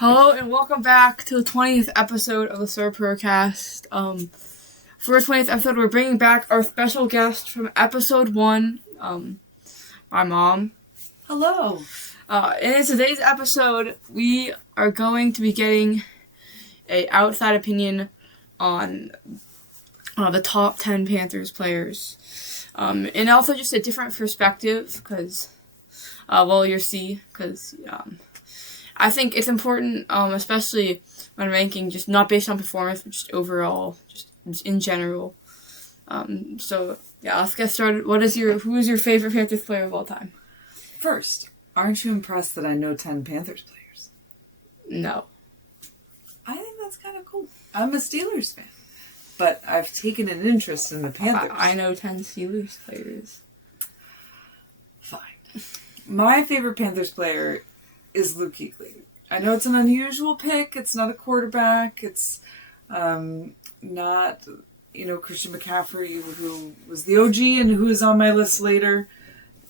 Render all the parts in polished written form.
Hello and welcome back to the 20th episode of the Sir Purrcast. For our 20th episode, we're bringing back our special guest from episode 1, my mom. Hello. And in today's episode, we are going to be getting a outside opinion on the top 10 Panthers players. And also just a different perspective, because, you'll see, because, I think it's important, especially when ranking, just not based on performance, but just overall, just in general. Let's get started. Who is your favorite Panthers player of all time? First, aren't you impressed that I know 10 Panthers players? No. I think that's kind of cool. I'm a Steelers fan, but I've taken an interest in the Panthers. I know 10 Steelers players. Fine. My favorite Panthers player is Luke Kuechly. I know it's an unusual pick. It's not a quarterback. It's not, Christian McCaffrey, who was the OG and who is on my list later.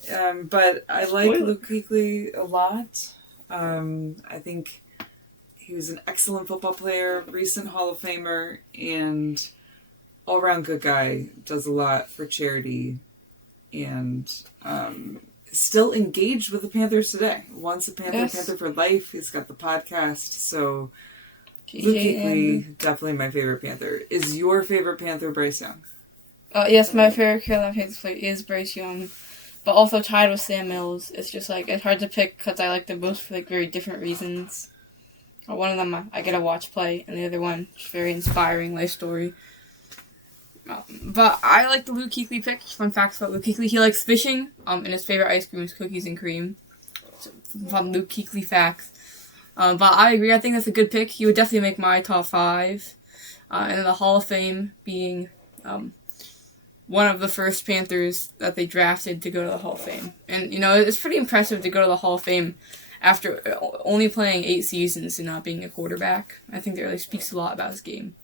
But I like Luke Kuechly a lot. I think he was an excellent football player, recent Hall of Famer, and all-around good guy. Does a lot for charity, and still engaged with the Panthers today. Once a Panther, yes. Panther for life. He's got the podcast. So Luke Kuechly, definitely my favorite Panther. Is your favorite Panther Bryce Young? Yes, my favorite Carolina Panthers player is Bryce Young, but also tied with Sam Mills. It's just it's hard to pick because I like them both for very different reasons. One of them I get to watch play, and the other one just very inspiring life story. But I like the Luke Kuechly pick. Fun facts about Luke Kuechly: he likes fishing. And his favorite ice cream is cookies and cream. So, fun Luke Kuechly facts. But I agree. I think that's a good pick. He would definitely make my top 5. And then the Hall of Fame being one of the first Panthers that they drafted to go to the Hall of Fame. And it's pretty impressive to go to the Hall of Fame after only playing 8 seasons and not being a quarterback. I think that really speaks a lot about his game.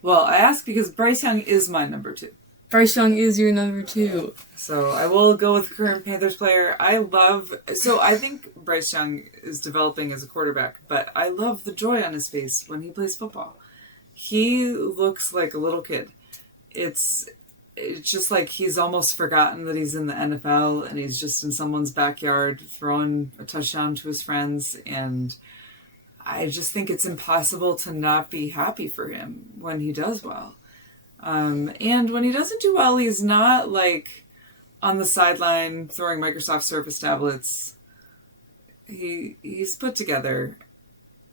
Well, I ask because Bryce Young is my number 2. Bryce Young is your number 2. So I will go with current Panthers player. I think Bryce Young is developing as a quarterback, but I love the joy on his face when he plays football. He looks like a little kid. It's just like he's almost forgotten that he's in the NFL and he's just in someone's backyard throwing a touchdown to his friends, and I just think it's impossible to not be happy for him when he does well. And when he doesn't do well, he's not on the sideline throwing Microsoft Surface tablets. He's put together.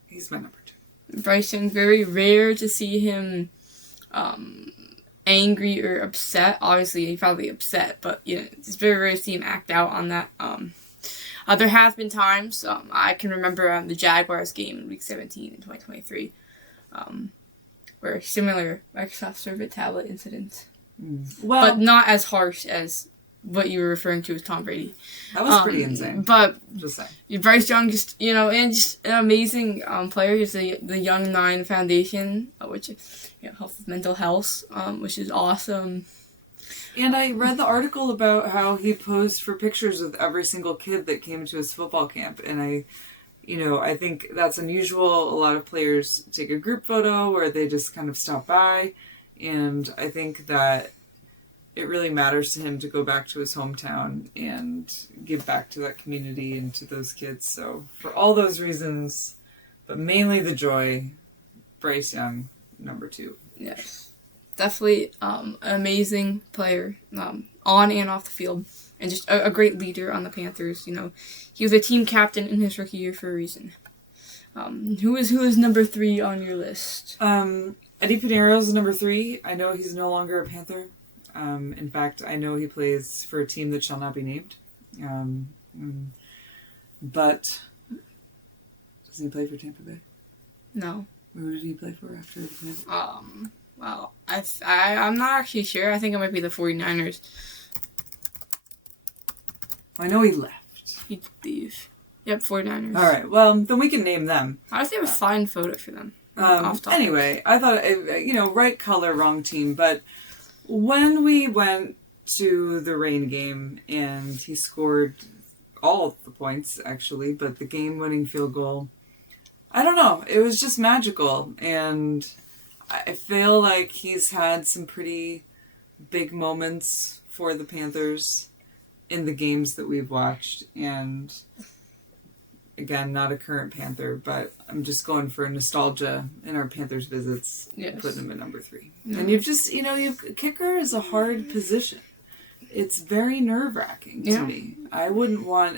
He's my number 2. Bryce Young, very rare to see him angry or upset. Obviously, he's probably upset, but it's very rare to see him act out on that. There have been times, I can remember the Jaguars game in Week 17 in 2023, where similar Microsoft Surface tablet incident. Well, but not as harsh as what you were referring to as Tom Brady. That was pretty insane. But just saying. Bryce Young, just an amazing player. He's the Young 9 Foundation, which helps with mental health, which is awesome. And I read the article about how he posed for pictures with every single kid that came to his football camp. And I think that's unusual. A lot of players take a group photo where they just kind of stop by. And I think that it really matters to him to go back to his hometown and give back to that community and to those kids. So for all those reasons, but mainly the joy, Bryce Young, number 2. Yes. Definitely an amazing player on and off the field, and just a great leader on the Panthers. He was a team captain in his rookie year for a reason. Who is number 3 on your list? Eddie Pinheiro's number 3. I know he's no longer a Panther. In fact, I know he plays for a team that shall not be named. But doesn't he play for Tampa Bay? No. Who did he play for after the Panthers? Well, I'm not actually sure. I think it might be the 49ers. I know he left. He did leave. Yep, 49ers. All right, well, then we can name them. I think they have a fine photo for them. Anyway, I thought, right color, wrong team. But when we went to the Rain game and he scored all of the points, actually, but the game-winning field goal, I don't know. It was just magical, and I feel like he's had some pretty big moments for the Panthers in the games that we've watched, and again, not a current Panther, but I'm just going for nostalgia in our Panthers visits, putting him at number 3. Yeah. And kicker is a hard position. It's very nerve-wracking to me. I wouldn't want,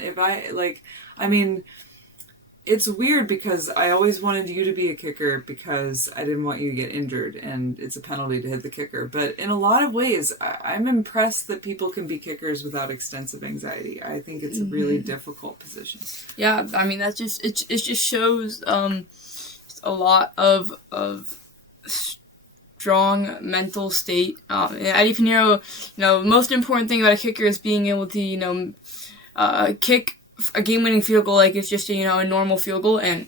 it's weird because I always wanted you to be a kicker because I didn't want you to get injured, and it's a penalty to hit the kicker. But in a lot of ways, I'm impressed that people can be kickers without extensive anxiety. I think it's a really difficult position. Yeah, I mean, it just shows a lot of strong mental state. Eddie Pinheiro, the most important thing about a kicker is being able to, kick a game-winning field goal like it's just a normal field goal, and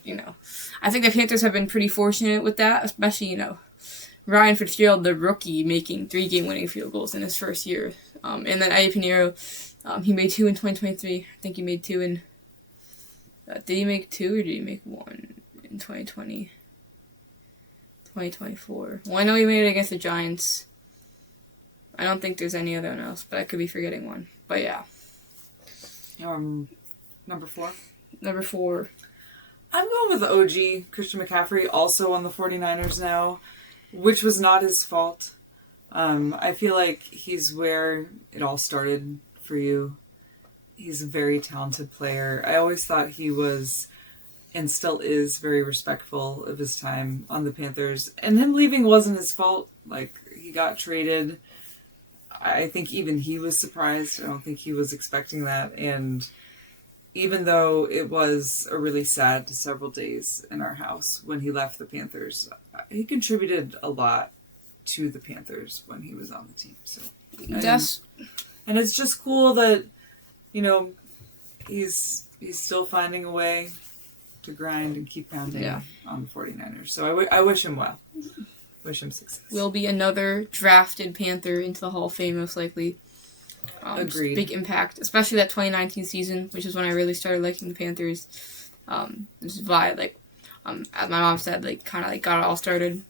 I think the Panthers have been pretty fortunate with that, especially Ryan Fitzgerald, the rookie, making 3 game-winning field goals in his first year, and then Eddie Pinheiro, he made 2 in 2023. I think he made 2 in. Did he make 2 or did he make 1 in 2020? 2024. Well, I know he made it against the Giants. I don't think there's any other one else, but I could be forgetting one. But yeah. Number 4? Number 4. I'm going with the OG, Christian McCaffrey, also on the 49ers now, which was not his fault. I feel like he's where it all started for you. He's a very talented player. I always thought he was, and still is, very respectful of his time on the Panthers. And him leaving wasn't his fault. He got traded. I think even he was surprised. I don't think he was expecting that. And even though it was a really sad several days in our house when he left the Panthers, he contributed a lot to the Panthers when he was on the team. So, and it's just cool that, he's still finding a way to grind and keep pounding on the 49ers. So I wish him well. Wish him success. Will be another drafted Panther into the Hall of Fame, most likely. Agreed. Big impact, especially that 2019 season, which is when I really started liking the Panthers. This is why, as my mom said, kind of got it all started.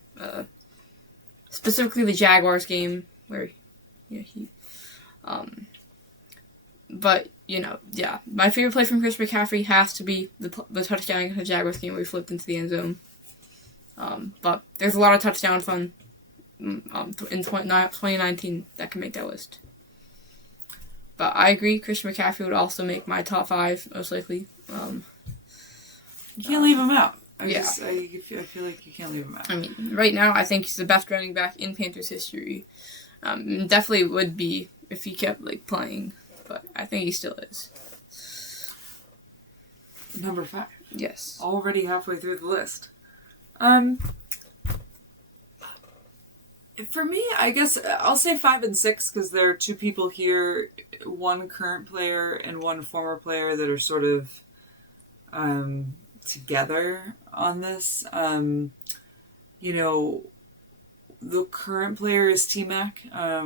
Specifically the Jaguars game where, but my favorite play from Chris McCaffrey has to be the touchdown in the Jaguars game where he flipped into the end zone. But there's a lot of touchdowns in 2019 that can make that list. But I agree, Christian McCaffrey would also make my top 5, most likely. You can't leave him out. I feel like you can't leave him out. I mean, right now, I think he's the best running back in Panthers history. Definitely would be if he kept playing, but I think he still is. Number 5. Yes. Already halfway through the list. For me, I guess I'll say 5 and 6 because there are 2 people here, one current player and one former player that are sort of together on this. The current player is T-Mac. I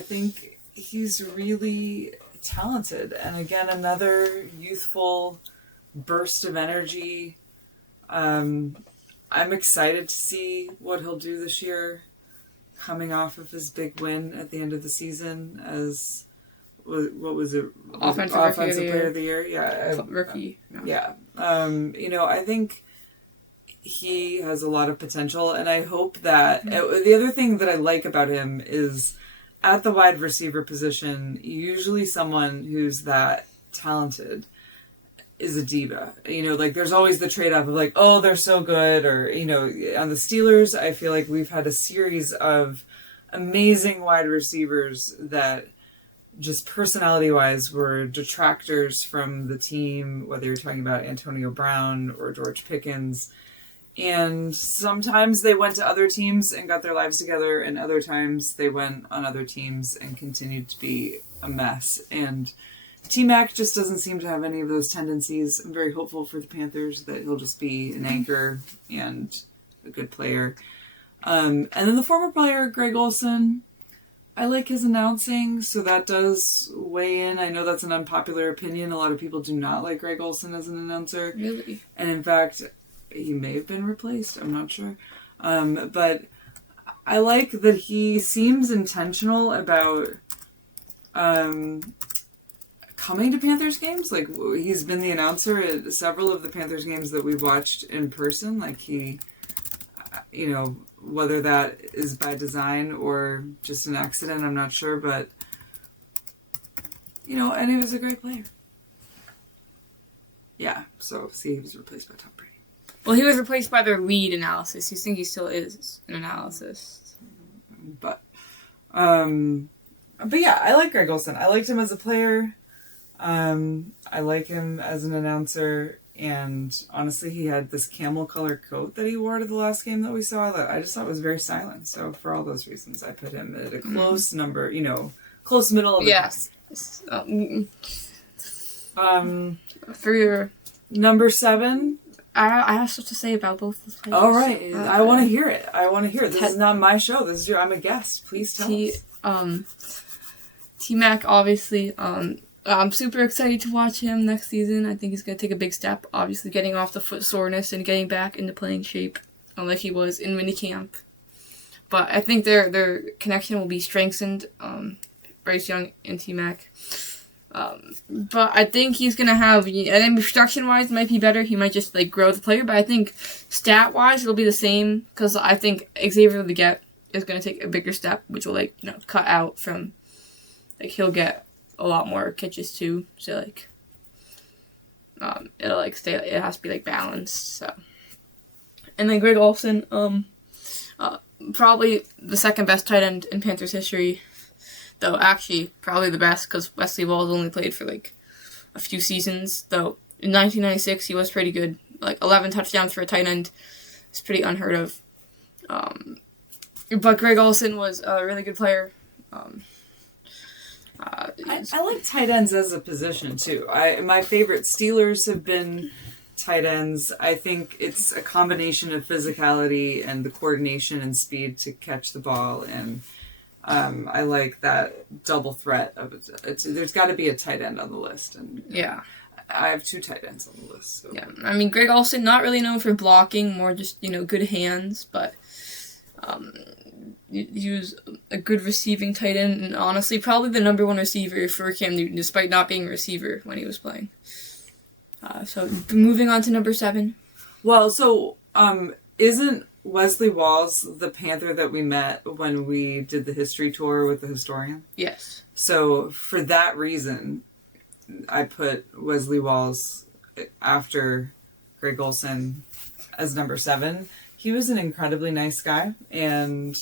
think he's really talented. And again, another youthful burst of energy. I'm excited to see what he'll do this year, coming off of his big win at the end of the season as, what was it? Offensive Player of the Year. Yeah. Rookie. Yeah. I think he has a lot of potential, and I hope that... The other thing that I like about him is at the wide receiver position, usually someone who's that talented is a diva. There's always the trade-off of oh, they're so good, or, on the Steelers, I feel like we've had a series of amazing wide receivers that just personality-wise were detractors from the team, whether you're talking about Antonio Brown or George Pickens. And sometimes they went to other teams and got their lives together, and other times they went on other teams and continued to be a mess. And T-Mac just doesn't seem to have any of those tendencies. I'm very hopeful for the Panthers that he'll just be an anchor and a good player. And then the former player, Greg Olsen, I like his announcing, so that does weigh in. I know that's an unpopular opinion. A lot of people do not like Greg Olsen as an announcer. Really? And in fact, he may have been replaced. I'm not sure. But I like that he seems intentional about coming to Panthers games. Like, he's been the announcer at several of the Panthers games that we've watched in person. Like, he, whether that is by design or just an accident, I'm not sure. But, and he was a great player. Yeah, so, see, he was replaced by Tom Brady. Well, he was replaced by their lead analysis. You think he still is an analysis. But yeah, I like Greg Olsen. I liked him as a player. I like him as an announcer. And honestly, he had this camel color coat that he wore to the last game that we saw that I just thought was very silent. So for all those reasons, I put him at a close number, close middle of the Yes. For your number 7. I have stuff to say about both the players. All right. I want to hear it. This is not my show. This is I'm a guest. Please tell us. T-Mac, obviously, I'm super excited to watch him next season. I think he's going to take a big step, obviously getting off the foot soreness and getting back into playing shape like he was in minicamp. But I think their connection will be strengthened, Bryce Young and T-Mac. But I think he's going to have, and then production-wise might be better. He might just, grow the player. But I think stat-wise it'll be the same because I think Xavier Legette is going to take a bigger step, which will, cut out from, he'll get a lot more catches too. So, it'll, stay, it has to be, balanced. So. And then Greg Olsen, probably the second best tight end in Panthers history. Though, actually, probably the best, because Wesley Walls only played for, a few seasons. Though, in 1996, he was pretty good. 11 touchdowns for a tight end. It's pretty unheard of. But Greg Olsen was a really good player. I like tight ends as a position, too. My favorite Steelers have been tight ends. I think it's a combination of physicality and the coordination and speed to catch the ball, and I like that double threat of it. There's got to be a tight end on the list, and yeah, I have 2 tight ends on the list. So. Yeah, I mean Greg Olsen not really known for blocking, more just good hands, but he was a good receiving tight end, and honestly probably the number 1 receiver for Cam Newton, despite not being a receiver when he was playing. So moving on to number 7. Well, so isn't Wesley Walls the Panther that we met when we did the history tour with the historian? Yes. So for that reason, I put Wesley Walls after Greg Olsen as number 7. He was an incredibly nice guy, and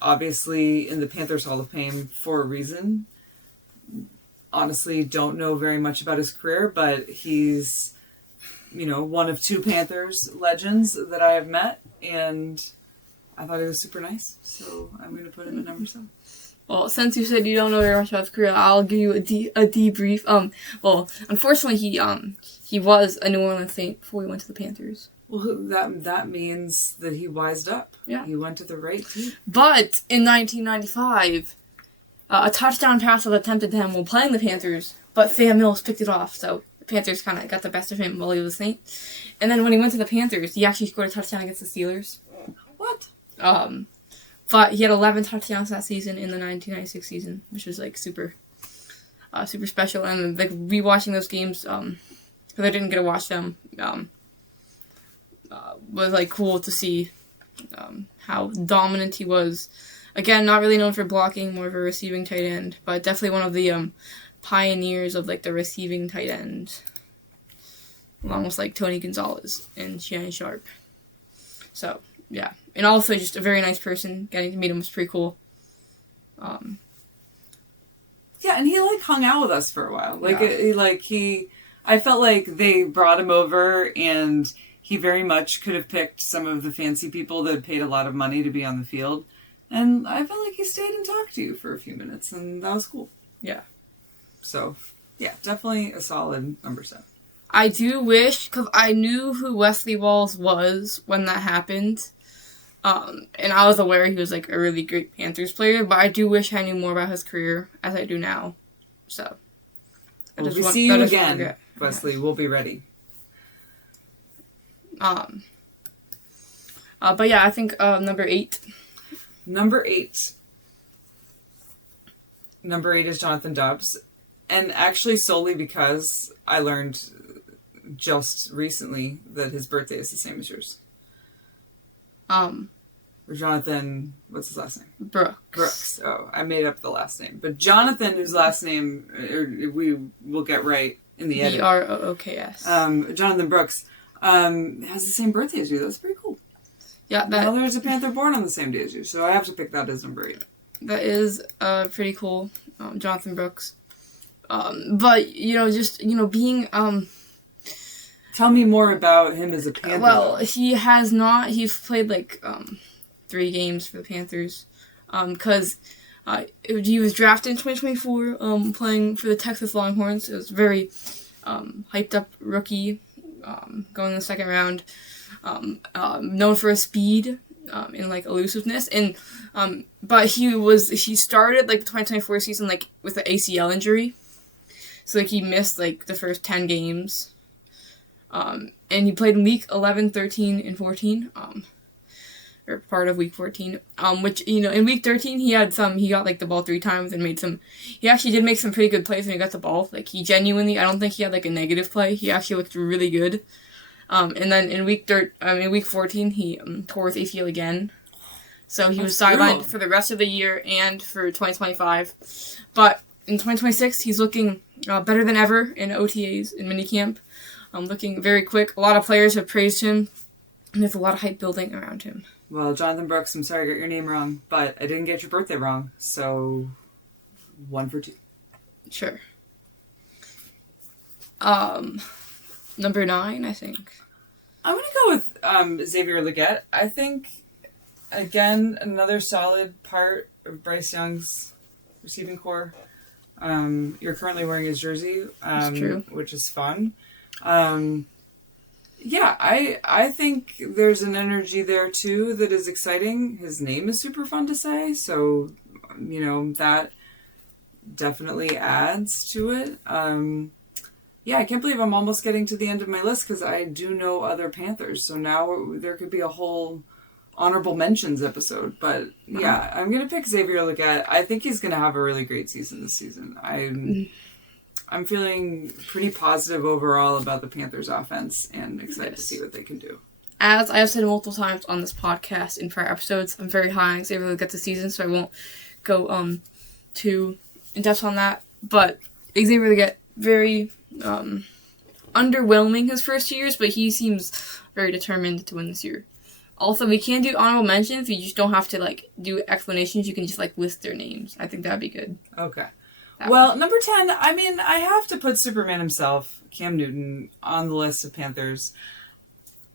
obviously in the Panthers Hall of Fame for a reason. Honestly, don't know very much about his career, but he's one of 2 Panthers legends that I have met, and I thought he was super nice, so I'm going to put him at number 7. Well, since you said you don't know very much about his career, I'll give you a debrief. Well, unfortunately, he was a New Orleans Saint before he went to the Panthers. Well, that means that he wised up. Yeah. He went to the right team. But in 1995, a touchdown pass was attempted to him while playing the Panthers, but Sam Mills picked it off, so the Panthers kind of got the best of him while he was a Saint. And then when he went to the Panthers, he actually scored a touchdown against the Steelers. What? But he had 11 touchdowns that season in the 1996 season, which was super special. And rewatching those games, because I didn't get to watch them, was cool to see how dominant he was. Again, not really known for blocking, more of a receiving tight end, but definitely one of the pioneers of the receiving tight end, along with Tony Gonzalez and Shannon Sharp. So yeah, and also just a very nice person. Getting to meet him was pretty cool. Yeah, and he hung out with us for a while. I felt like they brought him over, and he very much could have picked some of the fancy people that paid a lot of money to be on the field. And I felt like he stayed and talked to you for a few minutes, and that was cool. Yeah. So, yeah, definitely a solid number 7. I do wish, because I knew who Wesley Walls was when that happened, And I was aware he was like a really great Panthers player, but I do wish I knew more about his career as I do now. So, Well, we see you again, Wesley. We'll be ready. But yeah, I think number 8. Number 8. Number 8 is Jonathan Dobbs. And actually solely because I learned just recently that his birthday is the same as yours. Jonathan, what's his last name? Brooks. Oh, I made up the last name. But Jonathan, whose last name we will get right in the edit. Brooks. Jonathan Brooks has the same birthday as you. That's pretty cool. Yeah, well, there's a Panther born on the same day as you, so I have to pick that as number 8. That is pretty cool, Jonathan Brooks. But being Tell me more about him as a Panther. Well, he's played like 3 games for the Panthers, because he was drafted in 2024, playing for the Texas Longhorns. It was very hyped up rookie, going in the second round, known for his speed and like elusiveness, and but he started like the 2024 season like with an ACL injury, so like he missed like the first 10 games. And he played in week 11, 13, and 14, or part of week 14, which, in week 13, he got, like, the ball 3 times and he actually did make some pretty good plays when he got the ball. Like, I don't think he had, like, a negative play. He actually looked really good. And then in week 14, he tore his ACL again. So he was sidelined for the rest of the year and for 2025. But in 2026, he's looking better than ever in OTAs, in minicamp. Looking very quick. A lot of players have praised him, and there's a lot of hype building around him. Well, Jonathan Brooks, I'm sorry I got your name wrong, but I didn't get your birthday wrong, so 1 for 2. Sure. Number 9, I think. I'm going to go with Xavier Legette. I think, again, another solid part of Bryce Young's receiving core. You're currently wearing his jersey, That's true. Which is fun. Yeah, I think there's an energy there too that is exciting. His name is super fun to say, so that definitely adds to it. Yeah, I can't believe I'm almost getting to the end of my list because I do know other Panthers, so now there could be a whole honorable mentions episode. But yeah, I'm gonna pick Xavier Legette. I think he's gonna have a really great season this season. I'm feeling pretty positive overall about the Panthers offense and excited to see what they can do. As I have said multiple times on this podcast in prior episodes, I'm very high on Xavier Legette this season, so I won't go too in depth on that. But Xavier Legette, very underwhelming his first 2 years, but he seems very determined to win this year. Also, we can do honorable mentions. You just don't have to like do explanations. You can just like list their names. I think that'd be good. Okay. Well, number 10, I have to put Superman himself, Cam Newton, on the list of Panthers.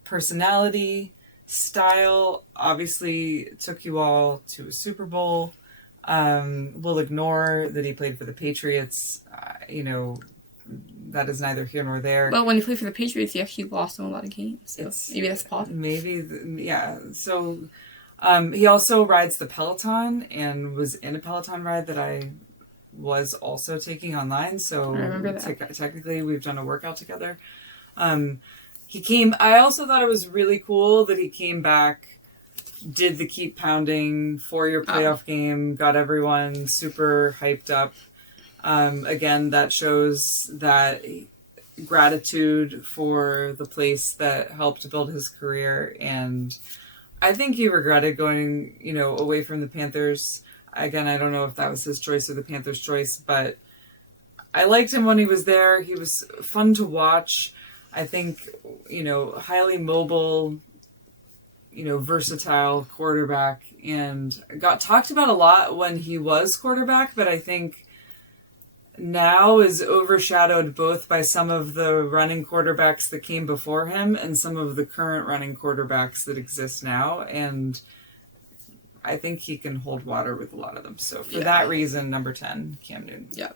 Personality, style, obviously took you all to a Super Bowl. We'll ignore that he played for the Patriots. That is neither here nor there. Well, when he played for the Patriots, he actually lost in a lot of games. So maybe that's positive. Yeah. So he also rides the Peloton and was in a Peloton ride that I was also taking online, so I remember that. Technically we've done a workout together. I also thought it was really cool that he came back, did the keep pounding 4-year playoff game, got everyone super hyped up. Again, that shows that gratitude for the place that helped build his career, and I think he regretted going, away from the Panthers. Again, I don't know if that was his choice or the Panthers' choice, but I liked him when he was there. He was fun to watch. I think, highly mobile, versatile quarterback, and got talked about a lot when he was quarterback, but I think now is overshadowed both by some of the running quarterbacks that came before him and some of the current running quarterbacks that exist now, and I think he can hold water with a lot of them. So for that reason, number 10, Cam Newton. Yeah.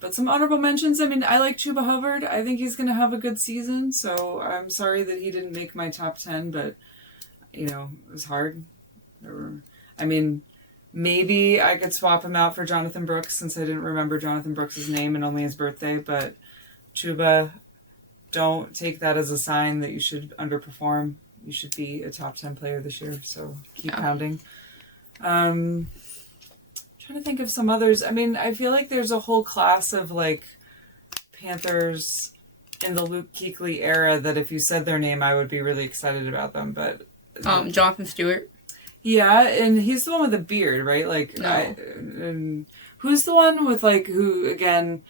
But some honorable mentions. I mean, I like Chuba Hubbard. I think he's going to have a good season. So I'm sorry that he didn't make my top 10, but you know, it was hard. I mean, maybe I could swap him out for Jonathan Brooks since I didn't remember Jonathan Brooks' name and only his birthday. But Chuba, don't take that as a sign that you should underperform. You should be a top 10 player this year. So keep pounding. Trying to think of some others. I mean, I feel like there's a whole class of like Panthers in the Luke Kuechly era that if you said their name, I would be really excited about them. But Jonathan Stewart. Yeah, and he's the one with the beard, right? Like, no. And who's the one with like who again?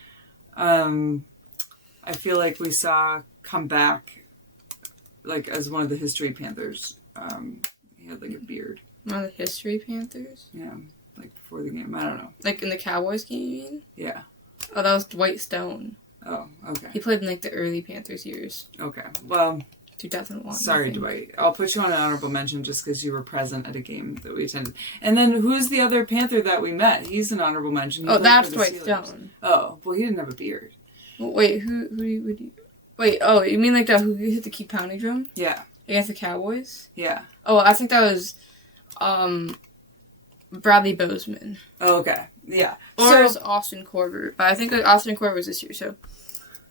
I feel like we saw come back, like as one of the history Panthers. He had like a beard. One of the history Panthers. Yeah, like before the game. I don't know. Like in the Cowboys game, you mean? Yeah. Oh, that was Dwight Stone. Oh, okay. He played in like the early Panthers years. Okay, well. 2001. Sorry, Dwight. I'll put you on an honorable mention just because you were present at a game that we attended. And then who's the other Panther that we met? He's an honorable mention. He that's Dwight Stone. Oh, well, he didn't have a beard. Well, wait, who would you... Wait, oh, you mean like that who hit the keep pounding drum? Yeah. Against the Cowboys? Yeah. Oh, I think that was Bradley Bozeman. Oh, okay. Yeah. Or it was Austin Corbett. But I think like Austin Corbett was this year, so...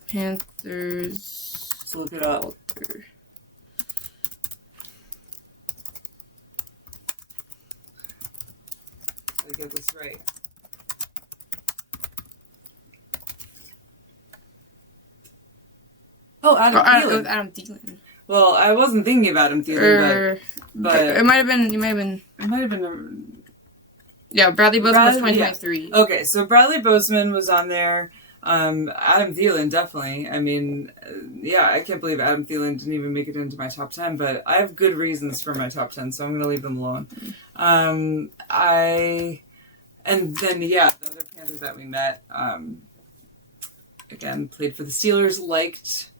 Panthers... Let's look it up. Walter. To get this right. Oh, Adam Thielen. Adam Thielen. Well, I wasn't thinking of Adam Thielen, but it might have been. It might have been. Yeah, Bradley Bozeman was 2023. Yeah. Okay, so Bradley Bozeman was on there. Adam Thielen, definitely. I mean, yeah, I can't believe Adam Thielen didn't even make it into my top 10, but I have good reasons for my top 10, so I'm going to leave them alone. And then, yeah, the other Panthers that we met, again, played for the Steelers, liked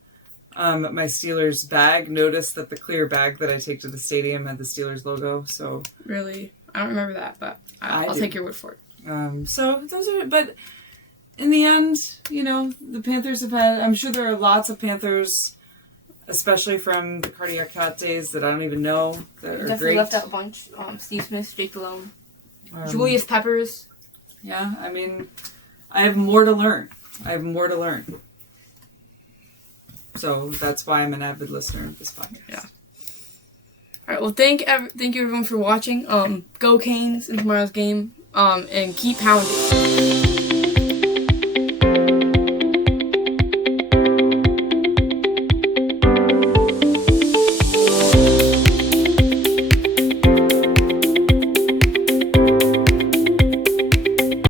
my Steelers bag, noticed that the clear bag that I take to the stadium had the Steelers logo, so... Really? I don't remember that, but I'll take your word for it. So, those are... But in the end, you know, the Panthers have had... I'm sure there are lots of Panthers, especially from the Cardiac Cat days that I don't even know, that are Definitely great. left out a bunch. Steve Smith, Jake Delhomme. Julius Peppers. Yeah, I mean, I have more to learn. So that's why I'm an avid listener of this podcast. Yeah. All right. Well, thank you everyone for watching. Go Canes in tomorrow's game. And keep pounding.